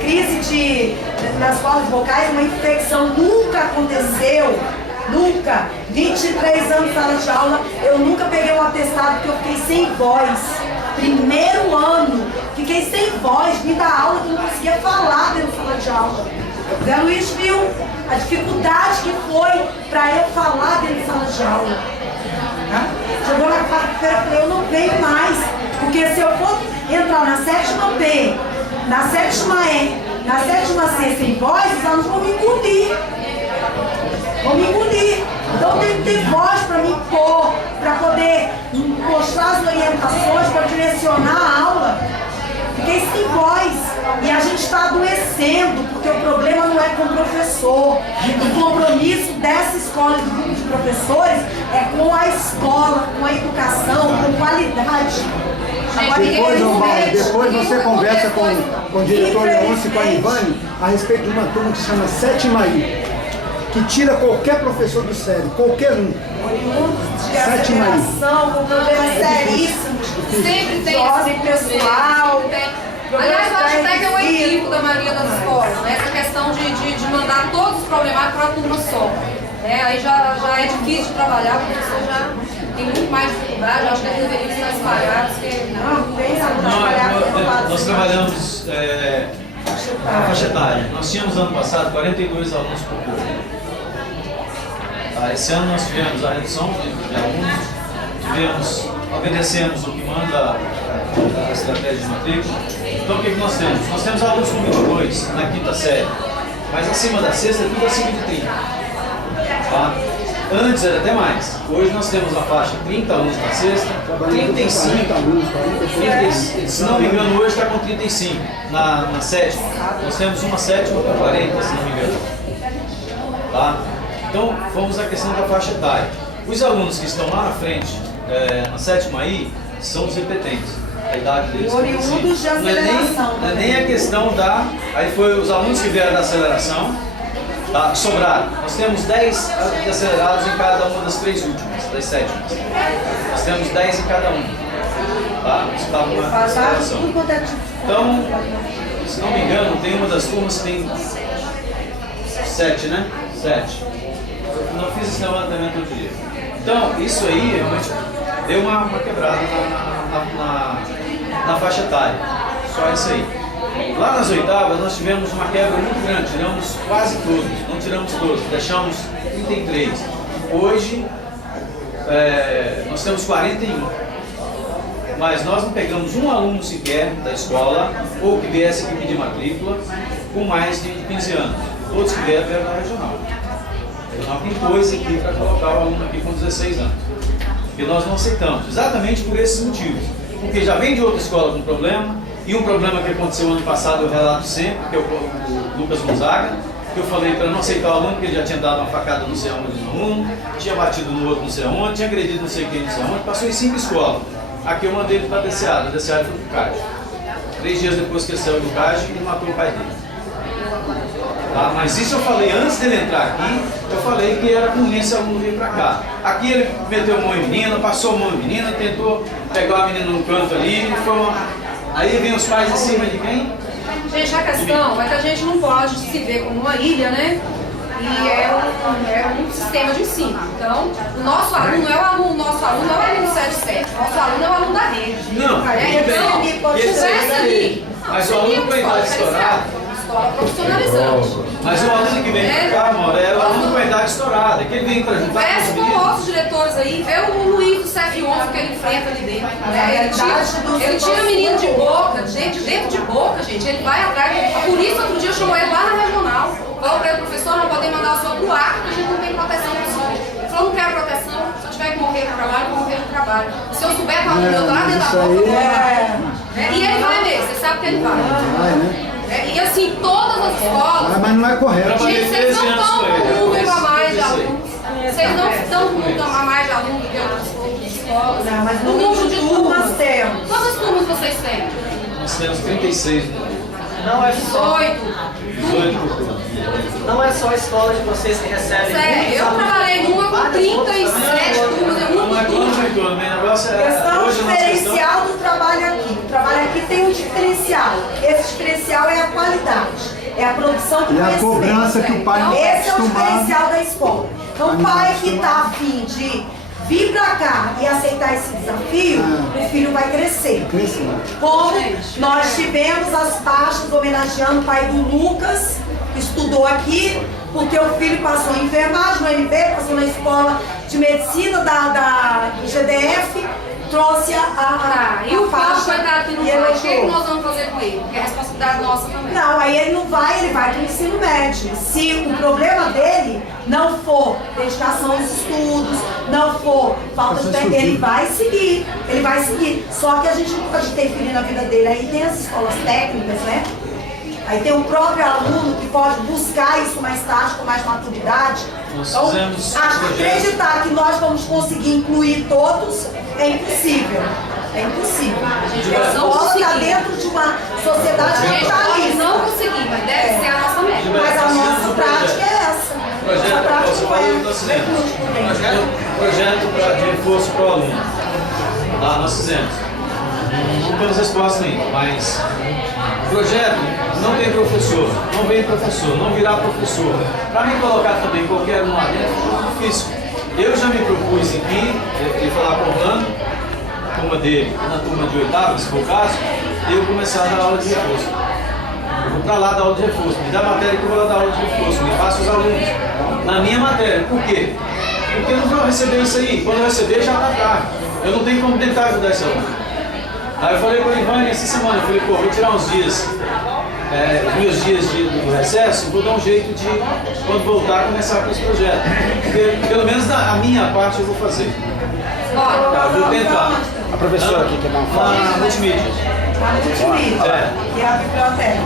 crise nas cordas vocais, uma infecção, nunca aconteceu, nunca. 23 anos de sala de aula, eu nunca peguei um atestado porque eu fiquei sem voz. Primeiro ano, fiquei sem voz, vim da aula que não conseguia falar dentro da sala de aula. O Zé Luiz viu a dificuldade que foi para eu falar dentro da sala de aula. Tá? Chegou na quarta-feira, eu falei, eu não venho mais, porque se eu for entrar na 7ª B, na 7ª E, na 7ª C sem voz, os alunos vão me engolir. Vão me engolir. Então tem que ter voz para me impor, para poder mostrar as orientações, para direcionar a aula. Fiquei sem voz. E a gente está adoecendo, porque o problema não é com o professor. O compromisso dessa escola, do grupo de professores, é com a escola, com a educação, com qualidade. Depois você conversa com o diretor Leôncio e com a Ivane a respeito de uma turma que se chama 7ª I, que tira qualquer professor do sério, qualquer um. De aceleração, com problemas seríssimos. Sempre tem ordem pessoal. Aliás, eu acho até que é um equívoco da maioria das escolas, né? Essa questão de mandar todos os problemáticos para a turma só. Aí já é difícil de trabalhar, porque o professor já tem muito mais dificuldade, eu acho que eles deveriam estar espalhados. Nós trabalhamos na faixa etária. Nós tínhamos ano passado 42 alunos por curso. Esse ano nós tivemos a redução de alunos, obedecemos o que manda a estratégia de matrícula. Então o que nós temos? Nós temos alunos com nível 2 na 5ª série, mas acima da 6ª é tudo acima de 30. Tá? Antes era até mais. Hoje nós temos na faixa 30 alunos na 6ª, 35, se não me engano hoje está com 35 na 7ª. Nós temos uma 7ª com 40, se não me engano. Tá? Então vamos à questão da faixa etária. Os alunos que estão lá na frente, na 7ª I, são os repetentes. A idade deles oriundos de aceleração. Não é nem a questão da... Aí foi os alunos que vieram da aceleração, tá? Sobraram. Nós temos 10 acelerados em cada uma das 3 últimas, das 7ª. Nós temos 10 em cada uma. Tá? Isso está numa aceleração. Então, se não me engano, tem uma das turmas que tem 7, né? 7. Eu não fiz esse levantamento outro dia. Então, isso aí realmente deu uma quebrada na faixa etária. Só isso aí. Lá nas 8ª nós tivemos uma quebra muito grande, tiramos quase todos, não tiramos todos, deixamos 33. Hoje nós temos 41. Mas nós não pegamos um aluno sequer da escola, ou que viesse aqui pedir matrícula, com mais de 15 anos. Todos que vieram da regional. A regional tem 2 aqui para colocar o aluno aqui com 16 anos. Porque nós não aceitamos, exatamente por esses motivos. Porque já vem de outra escola com problema, e um problema que aconteceu ano passado, eu relato sempre, que é o Lucas Gonzaga, que eu falei para não aceitar o aluno, porque ele já tinha dado uma facada não sei aonde no aluno, tinha batido no outro não sei aonde, tinha agredido não sei quem não sei aonde, passou em 5 escolas. Aqui eu mandei ele para a DCA foi para o CAD. 3 dias depois que ele saiu do CAD, ele matou o pai dele. Tá? Mas isso eu falei antes dele entrar aqui, eu falei que era ruim esse aluno vir para cá. Aqui ele meteu a mão em menina, passou a mão em menina, tentou pegar a menina no canto ali, aí vem os pais em cima de quem? Gente, a questão é que a gente não pode se ver como uma ilha, né? E é um sistema de ensino. Então, o nosso aluno é o aluno, nosso aluno é o aluno 77, nosso aluno é o aluno da rede. Não, então, conversa ali. Mas o aluno com a idade estourada. Escola profissionalizante. Mas o aluno que vem pra cá, amor, é o aluno com a idade estourada, que ele vem pra juntar. Conversa com outros diretores aí, vê o Luiz do CF11 que ele enfrenta ali dentro. Ele tira o menino de boca, dentro de boca, gente, ele vai atrás. A polícia outro dia chamou ele lá na regional. Falou pra ele, professor, não podem mandar o senhor pro ar, porque a gente não tem proteção pro senhor. Ele falou, não quero proteção, se eu tiver que morrer no trabalho, eu vou morrer no trabalho. Se eu souber para o meu lá dentro da boca, eu vou lá. E ele vai mesmo, você sabe que ele vai. Vai, né? E assim, todas as escolas. Mas não é correto. Gente, vocês não estão com um número a mais de alunos. Vocês não estão com um número a mais de alunos do que outras escolas. Não, mas o número de turmas temos. Quantas turmas vocês têm? Nós temos 36. Não é só. 18 por turma. Não é só a escola de vocês que recebe. Sério, eu trabalhei numa com 37 turmas, é Não muito é turma. quanto, meu negócio é. Questão Hoje a nossa diferencial do trabalho aqui. O trabalho aqui tem um diferencial. Esse diferencial é a qualidade. É a produção de E a conhecimento. cobrança que o pai não está Esse é o acostumado. diferencial da escola. Então, o pai que está afim de vir para cá e aceitar esse desafio, o filho vai crescer. Como nós tivemos as faixas homenageando o pai do Lucas, que estudou aqui, porque o filho passou em enfermagem no MB, passou na escola de medicina do GDF, trouxe E o Paulo, faixa coitado, que não e vai, o que elogiou. nós vamos fazer com ele? Porque é responsabilidade nossa também. Não, aí ele não vai, ele vai para o ensino médio. Se o problema dele não for dedicação aos estudos, não for falta de tempo, ele vai seguir. Ele vai seguir. Só que a gente não pode interferir na vida dele. Aí tem as escolas técnicas, né? Aí tem o próprio aluno que pode buscar isso mais tarde, com mais maturidade. Então, acreditar que nós vamos conseguir incluir todos é impossível. É impossível. A escola está dentro de uma sociedade capitalista. Não conseguir, mas deve ser a nossa meta. Mas a nossa prática é essa. Nossa prática Projeto de reforço para o aluno. Lá nós fizemos. Não temos resposta ainda, mas o projeto não tem professor, não vem professor, não virá professor. Para me colocar também qualquer um lá dentro é muito difícil. Eu já me propus aqui, ele falar com o Orlando, na turma dele, na turma de oitavo, se for o caso, eu começar a dar aula de reforço. Eu vou para lá dar aula de reforço, me dá matéria que eu vou lá dar aula de reforço, me faço os alunos na minha matéria. Por quê? Porque eu não vou receber isso aí. Quando eu receber, já está tarde. Eu não tenho como tentar ajudar esse aluno. Aí eu falei com a Ivane essa semana, eu falei, pô, vou tirar uns dias, meus dias do recesso, vou dar um jeito de, quando voltar, começar com esse projeto. Porque, pelo menos a minha parte eu vou fazer. Tá, vou tentar. A professora aqui quer dar uma fala. Na multimídia. Na multimídia. E a biblioteca.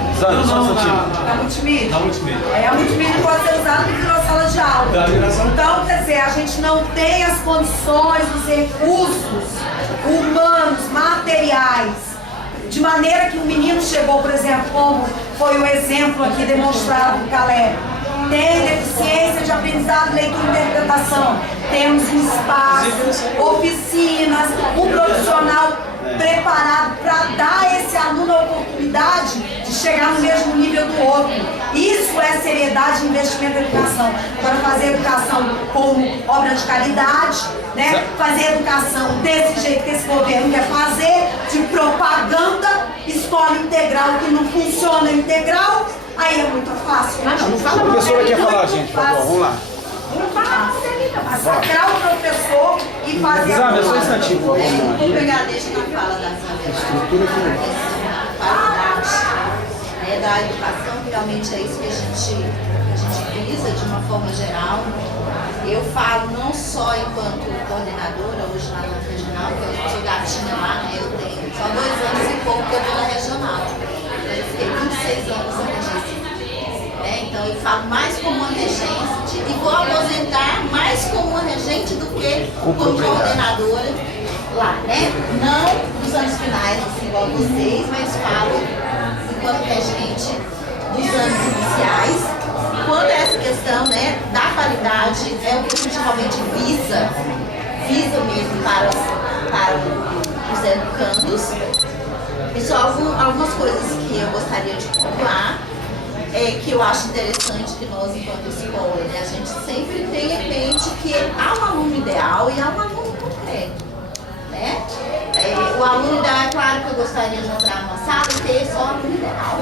Na multimídia. Na multimídia. Aí a multimídia pode ser usada para virar sala de aula. Então, quer dizer, a gente não tem as condições, os recursos humanos, materiais, de maneira que o menino chegou, por exemplo, como foi o exemplo aqui demonstrado do Caleb, tem deficiência de aprendizado, leitura e interpretação. Temos um espaço, oficinas, um profissional preparado para dar a esse aluno a oportunidade de chegar no mesmo nível do outro. Isso é seriedade e investimento em educação. Agora, fazer educação como obra de caridade, né? Fazer educação desse jeito que esse governo quer fazer, de propaganda, escola integral que não funciona integral, aí é muito fácil. A professora quer falar, gente, por favor, vamos lá. Não fala massacrar o professor e fazer Exame, só um instantinho, por favor. Vou pegar, deixa na fala da Estrutura qualidade da educação, realmente é isso que a gente visa de uma forma geral. Eu falo não só enquanto coordenadora, hoje lá na regional, que eu sou gatinha lá, né? Eu tenho só 2 anos e pouco que eu estou na regional. Eu fiquei 26 anos na regência. Então eu falo mais como uma regente e vou aposentar mais como uma regente do que como coordenadora lá, né? Não nos anos finais, assim, igual vocês, mas falo enquanto regente dos anos iniciais. Quando essa questão, né, da qualidade é o que a gente realmente visa mesmo para os educandos. E só algumas coisas que eu gostaria de pontuar. Que eu acho interessante que nós, enquanto escola, né, a gente sempre tenha em mente que há um aluno ideal e há um aluno concreto, né? O aluno ideal, é claro que eu gostaria de entrar numa sala e ter só o aluno ideal,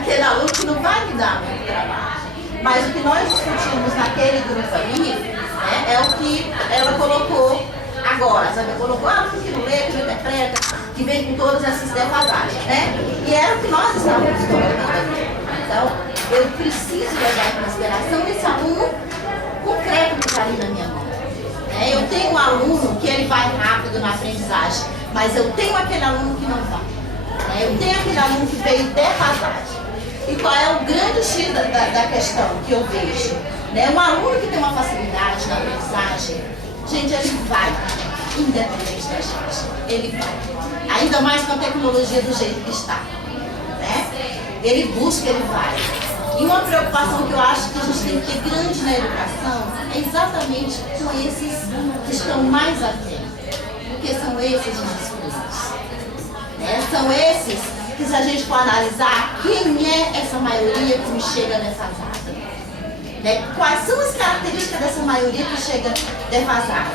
aquele aluno que não vai me dar muito trabalho. Mas o que nós discutimos naquele grupo ali, né, é o que ela colocou agora, sabe? Ela colocou aluno que não lê, que não interpreta, que vem com todas essas defasagens, né? E era o que nós estávamos colocando. Então, eu preciso levar em consideração esse aluno concreto que está ali na minha mão. Eu tenho um aluno que ele vai rápido na aprendizagem, mas eu tenho aquele aluno que não vai. Eu tenho aquele aluno que veio defasagem. E qual é o grande X da questão que eu vejo? Né? Um aluno que tem uma facilidade na aprendizagem, gente, ele vai, independente da gente, ele vai. Ainda mais com a tecnologia do jeito que está. Né? Ele busca, ele vai. E uma preocupação que eu acho que a gente tem que ter grande na educação é exatamente com esses que estão mais atentos. Porque são esses os excluídos. Né? São esses que, se a gente for analisar, quem é essa maioria que me chega defasada? Né? Quais são as características dessa maioria que chega defasada?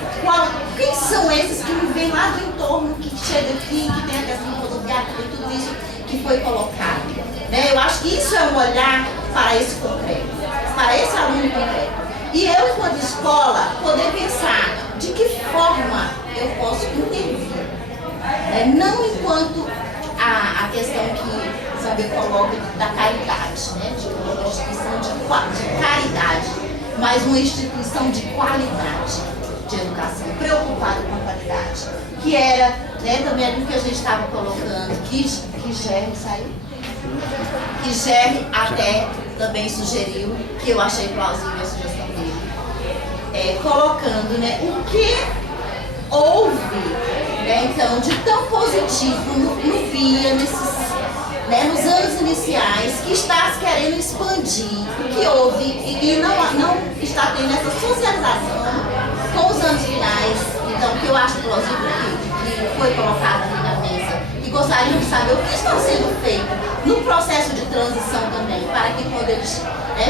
Quem são esses que me vêm lá do entorno, que chega aqui, que tem a questão rodoviária, que tem tudo isso que foi colocado? Né? Eu acho que isso é um olhar para esse concreto, para esse aluno concreto. E eu, enquanto escola, poder pensar de que forma eu posso intervir. Não enquanto a questão que Saber coloca da caridade, né? De uma instituição de caridade, mas uma instituição de qualidade de educação, preocupada com a qualidade. Que era, né, também aquilo que a gente estava colocando, que Gerry saiu. Que Gerry até também sugeriu, que eu achei plausível a sugestão dele, colocando, né, o que houve, né, então, de tão positivo no VIA, nos anos iniciais, que está se querendo expandir, o que houve e não está tendo essa socialização com os anos finais, então, que eu acho plausível que foi colocado aqui na mesa, e gostaria de saber o que está sendo feito no processo de transição também, para que quando eles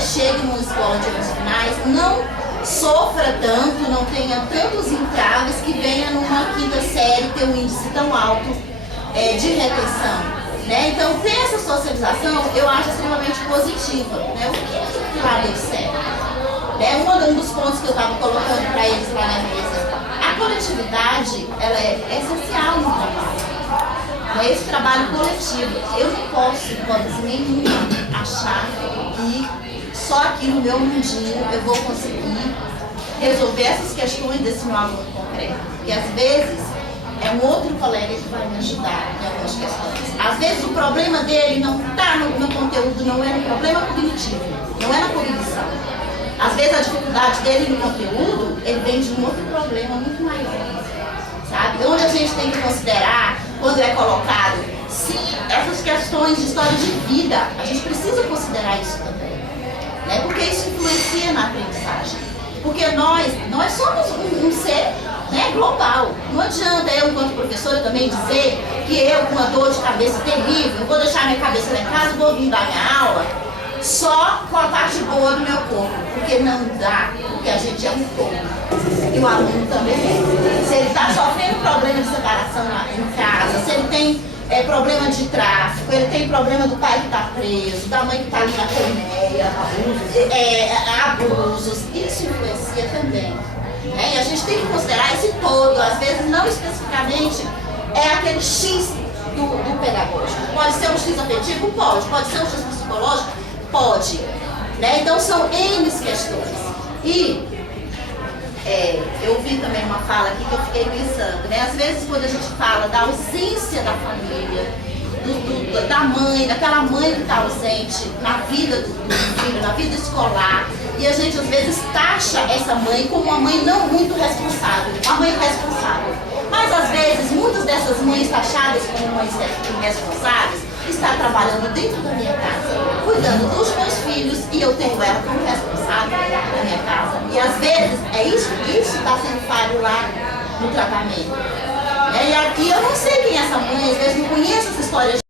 cheguem numa escola de anos finais, não sofra tanto, não tenha tantos entraves, que venha numa quinta série ter um índice tão alto de retenção. Né? Então, ter essa socialização eu acho extremamente positiva. Né? O que lá deu certo? Um dos pontos que eu estava colocando para eles lá na mesa, a coletividade ela é essencial no trabalho. Esse trabalho coletivo, eu não posso, em hipótese nenhuma, achar que só aqui no meu mundinho eu vou conseguir resolver essas questões desse meu aluno concreto. Porque às vezes é um outro colega que vai me ajudar em algumas questões. Às vezes o problema dele não está no conteúdo, não é no problema cognitivo, não é na cognição. Às vezes a dificuldade dele no conteúdo, ele vem de um outro problema muito maior. Sabe? Onde a gente tem que considerar, quando é colocado, sim, essas questões de história de vida, a gente precisa considerar isso também. Né? Porque isso influencia na aprendizagem. Porque nós somos um ser, né, global. Não adianta eu, enquanto professora, também dizer que eu, com uma dor de cabeça terrível, eu vou deixar minha cabeça lá em casa e vou vir dar minha aula só com a parte boa do meu corpo. Porque não dá, porque a gente é um todo. E o aluno também é. Se ele está sofrendo problema de separação em casa, se ele tem problema de tráfico, ele tem problema do pai que está preso, da mãe que está ali na colmeia, abusos, isso influencia também. E a gente tem que considerar esse todo, às vezes não especificamente aquele X do pedagógico. Pode ser um X afetivo? Pode ser um X psicológico? Pode. Né? Então são N questões. E eu vi também uma fala aqui que eu fiquei pensando, né? Às vezes quando a gente fala da ausência da família, da mãe, daquela mãe que está ausente na vida do filho, na vida escolar, e a gente às vezes taxa essa mãe como uma mãe não muito responsável, uma mãe responsável. Mas às vezes muitas dessas mães taxadas como mães irresponsáveis está trabalhando dentro da minha casa, cuidando dos meus filhos, e eu tenho ela como responsável da minha casa. E às vezes isso está sendo falho lá no tratamento. E aqui eu não sei quem é essa mãe, às vezes não conheço essa história